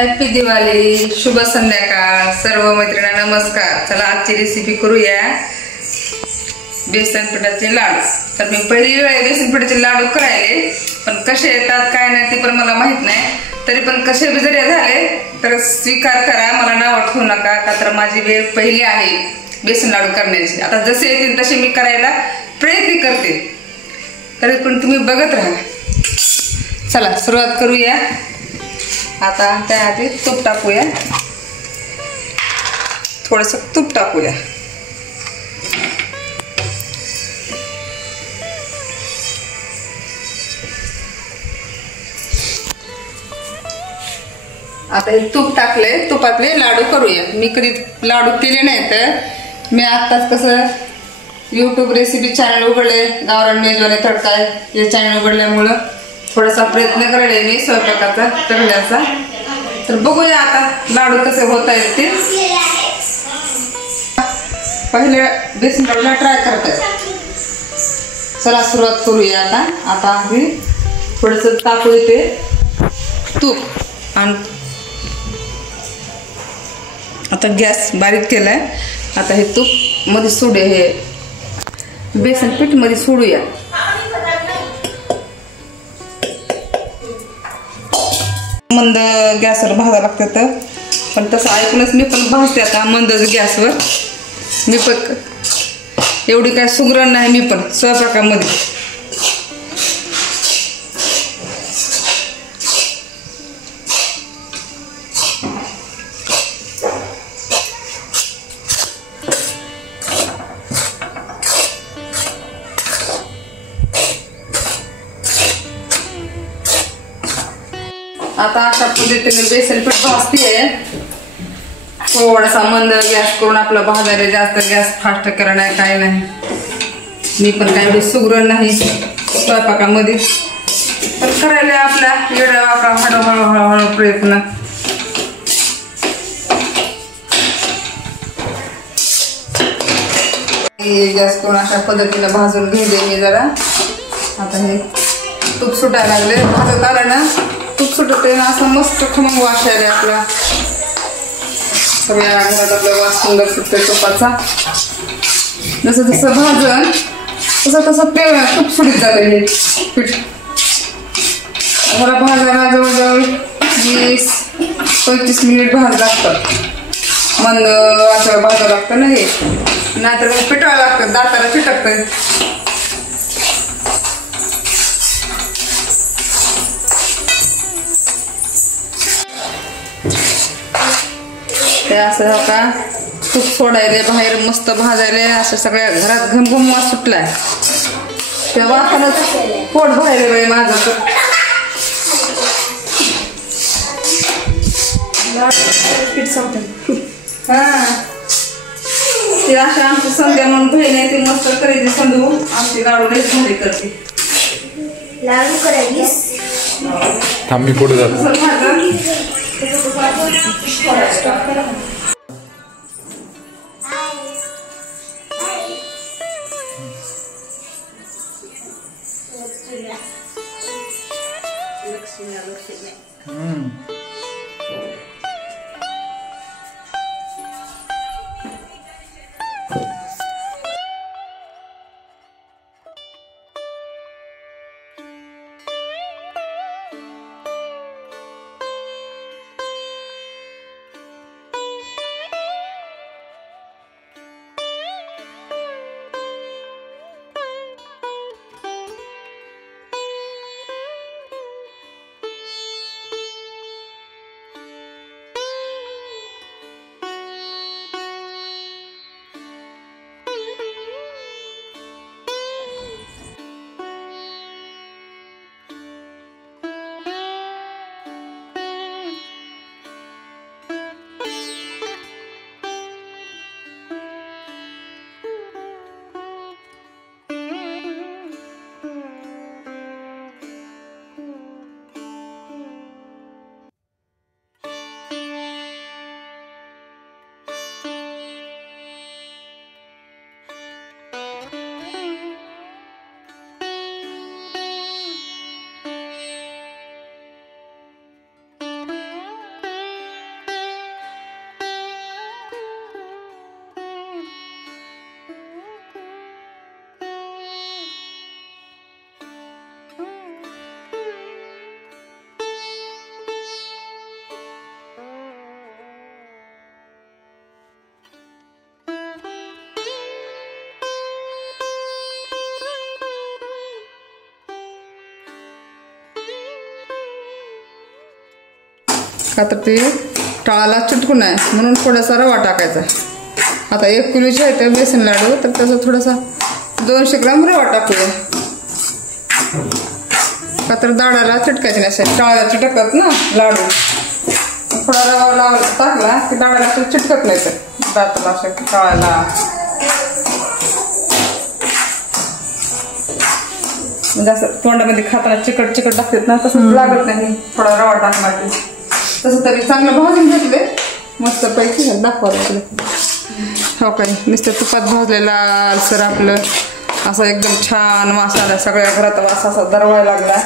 Happy Diwali, शुभ संध्याकाळ सर्व मैत्रिणींना नमस्कार। चला आजची रेसिपी करूया बेसन पिठाचे लाडू। तर मी पहिली वेळ बेसन पिठाचे लाडू करायले, पण कसे येतात काय नाही ते पण मला माहित नाही। तरी पण कसे जरी झाले तर स्वीकार करा, मला नाव ठेवू नका, का तर माझी वेळ पहिली आहे बेसन लाडू करण्याची। आता जसे येतील तसे मी करायला प्रयत्न करते, तरी पण तुम्ही बघत राहा। चला सुरुवात करूया। आता त्याआधी तूप टाकूया, थोडंसं तूप टाकूया। आता हे तूप टाकले, तुपातले लाडू करूया। मी कधी लाडू केले नाही, तर मी आत्ताच कसं यूट्यूब रेसिपी चॅनल उघडले, गावरान मेजवानी तडका हे चॅनल उघडल्यामुळं थोडासा प्रयत्न करायला मी स्वयंपाकाचा करण्याचा। तर बघूया आता लाडू कसे होत आहेत ते। पहिले बेसन लाडूला ट्राय करताय। चला सुरुवात करूया। आता आम्ही थोडंसं तापू येते तूप, आणि आता गॅस बारीक केलाय। आता हे तूप मध्ये सोडूया, हे बेसन पीठ मध्ये सोडूया। मंद गॅसवर भाजावं लागतं, पण तसं ऐकूनच मी पण भाजते आता मंदच गॅसवर। मी पण एवढी काय सुगरण नाही मी पण स्वयंपाकामध्ये। आता अशा पद्धतीने बेसन पीठ भाजते, थोडासा मंद गॅस करून आपलं भाजायला। जास्त गॅस फास्ट करा नाही, काय नाही। मी पण काय एवढी सुगरण नाही स्वयंपाकामध्ये, पण करायला आपल्या वेळा वापरा हळूहळू प्रयत्न। गॅस करून अशा पद्धतीने भाजून घेते मी जरा। आता हे तूप सुटायला लागले, भाजत आलं ना तूप सुटते ना, असं मस्त खमंग वास यायला आपला। सगळ्या घरात आपला वास सुंदर सुटते तुपाचा। जसं जसं भाजन तसं ते तूप सुटीत जाते हे पीठ। मला भाजायला जवळजवळ 20-25 मिनिट भाज लागतात, मंद असं भाजावं लागतं ना हे, नाहीतर पिटावं लागतं, दाताला चिटकतं। ते असं का तूप सोडायले बाहेर मस्त भाजायले, असं सगळ्या घरात घमघम वास सुटलाय। त्या वासानंच पोट भरायले बाई माझं तर। हा ते अशा आमची संध्या म्हणून बहीण आहे, ती मस्त करायची संधू आमची लाडू लई भारी करते। लाडू करायलीस थांबी पुढे जातो। का तर ते टाळाला चिटकून आहे म्हणून थोडासा रवा टाकायचा. आता 1 किलोचे आहे ते बेसन लाडू तर त्याचा थोडासा 200 ग्राम रवा टाकूया. का तर दाडाला चिटकायचे नाही, असे टाळाला चिटकतात ना लाडू. थोडा रवा लावला टाकला की दाडाला तो चिटकत नाही तर दाताला अशा टाळाला. म्हणजे असं तोंडामध्ये खाताना चिकट चिकट टाकतात ना तसं लागत नाही थोडा रवा टाकला की. तसं तरी चांगलं भाजून घेतले मस्त पैकी दाखवा लागले. हो काय नुसतं तुपात भाजलेला लालसर आपलं असं एकदम छान वास आला. सगळ्या घरात वास असा दरवायला लागला.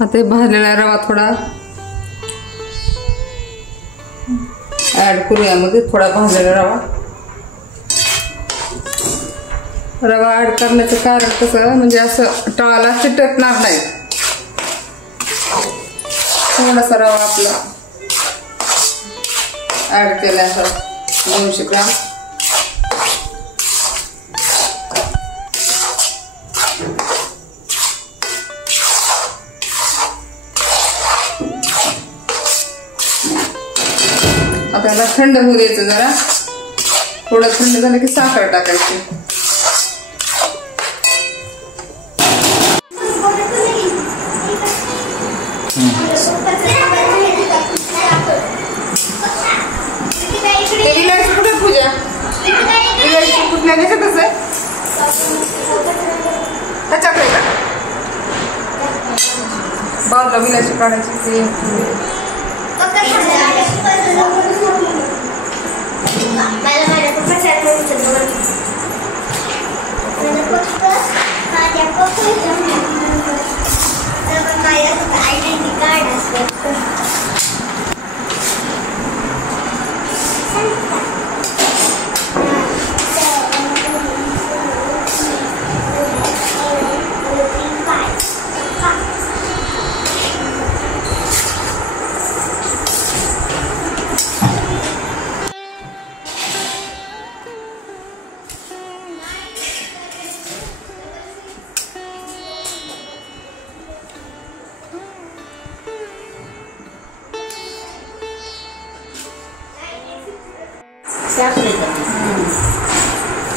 आता भाजलेला रवा थोडा ऍड करूया मध्ये. थोडा भाजलेला रवा ऍड करण्याचं कारण कसं म्हणजे असं टाळाला चिटकणार नाही. थोडासा रवा आपला ऍड केला असं 200 ग्राम. आता याला थंड होऊ द्यायचं जरा. थोडं थंड झालं की साखर टाकायची. इलायची कुठे पूजा? इलायची कुठल्या देशातच आहे? त्याच्याकडे का बाजूला विलायची काढायची.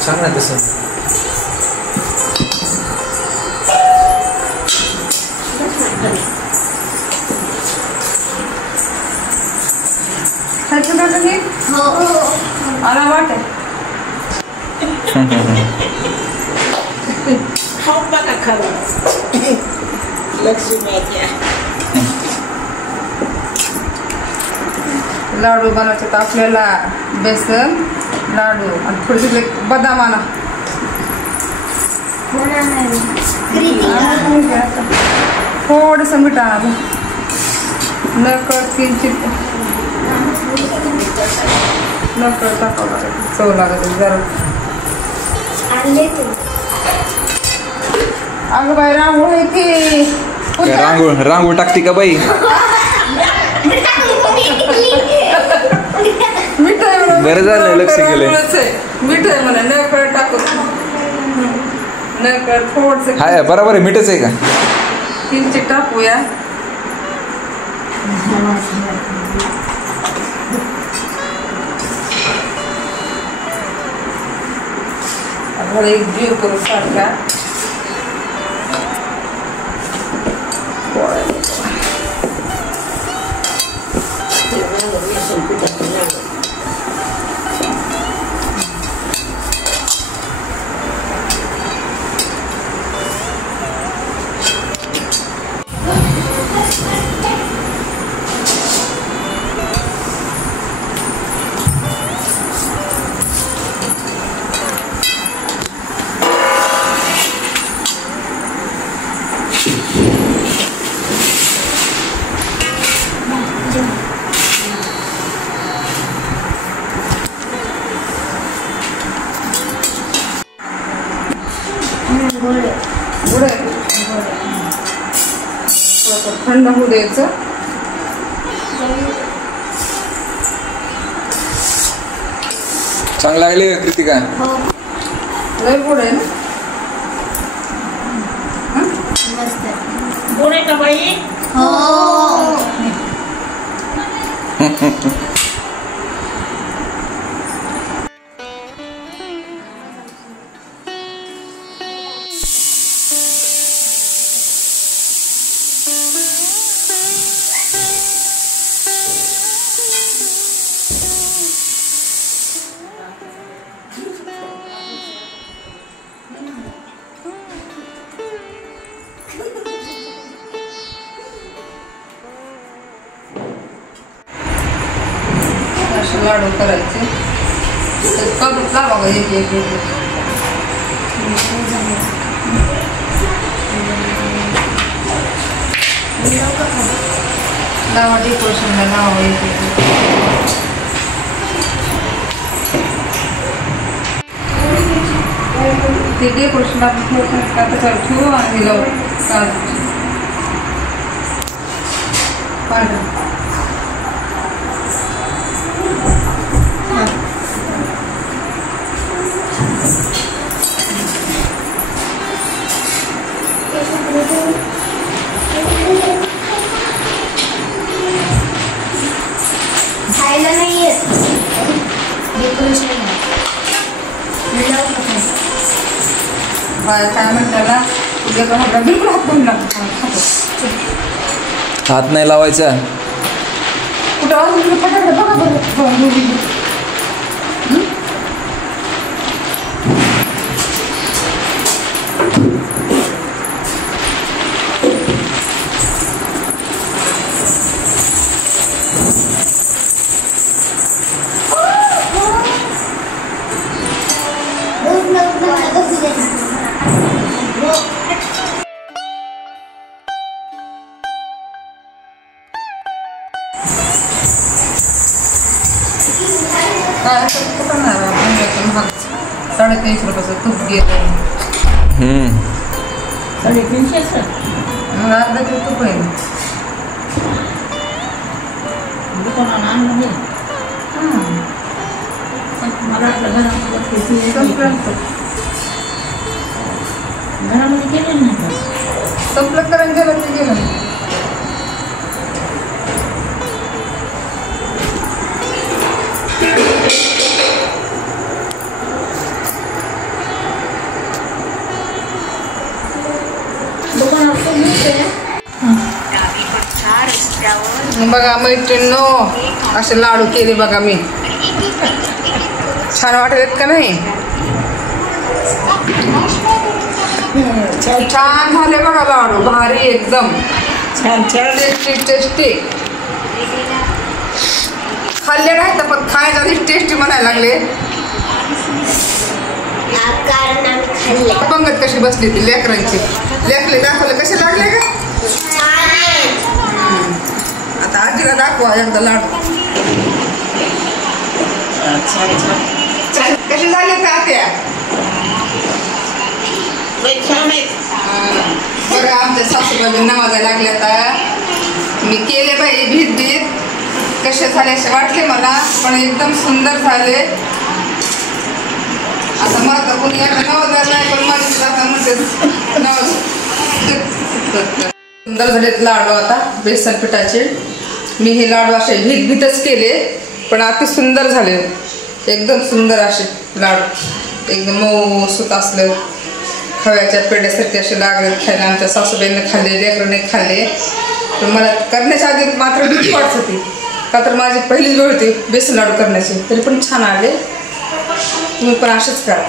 सांग ना तसं. आला वाट लाडू बनवायचे तर आपल्याला बेसन लाडू आणि थोडीशी बदाम आणा. थोडंसं मीठ आणा. नकळत किंचित नकळत टाकावं लागेल. चव लागत जरा. अगं बाई रांगोळ आहे की रांगोळ टाकते का बाई? बरं झालं लक्ष केलं. मीठ आहे म्हणा नकळत टाकून. नकळत थोडंसं हाय बरोबर आहे. मीठच आहे का? किंचित टाकूया. आपल्याला एक जीव करू सारखा थंड होऊ द्यायचं. चांगलं लागले कृतिका. हो लय गोड आहे ना. मस्त गोड आहे का बाई? हो असे लाडू करायचे. करून लावा गं एक एक एक. लावा डेकोरेशनला लावा एक एक. ते डेकोरेशन आपण त्याच्यावर ठेवू आणि लावू काजूची पांढरं. खायला नाही येत डेकोरेशन काय म्हणताना तुझ्या का बिलकुल हात धुवून लागतो. हात नाही लावायचा. कुठं वाजून पटाकडे बघा बरं. काय कुठं नाही महाग 350 रुपयाचं तूप गेलं. 350. मग अर्धा किलो तूप आहे. दुकानात आणलं नाही. मला वाटलं घरामध्ये केलं नाही का? संपलं करंजाला ते गेलं. बघा मैत्रिणींनो असे लाडू केले बघा मी. छान वाटत का नाही? छान झाले बघा लाडू. भारी एकदम छान छान. Tasty tasty. खाल्ले नाही तर पण खायच्या आधी टेस्टी म्हणायला लागले. कारण आम्ही खाल्ले. पंगत कशी बसली ती लेकरांची. लेकले दाखवले कसे लागले का? आता आजीला दाखवा एकदा लाडू. छान छान. कसे झाले का आत्या? छान आहे. बरं आमच्या सासूबाई नावाजा लागल्या आता. मी केले बाई भीत भीत. कसे झाले असे वाटले मला पण एकदम सुंदर झाले. आता मला तर कोणी आता नवजार नाही पण माझी आता म्हणते सुंदर झालेत लाडू आता बेसन पिठाचे. मी हे लाडू असे भीत भीतच केले पण अति सुंदर झाले. एकदम सुंदर असे लाडू एकदम मऊसूत असलं. खव्याच्या पेढ्यासारखे असे लागले खायला. आमच्या सासूबाईंनी खाल्ले लेकरांनी खाल्ले. पण मला करण्याच्या आधी मात्र भीती वाटत होती का तर माझी पहिली वेळ होती बेसन लाडू करण्याची. तरी पण छान आले. तुम्ही पण असेच करा.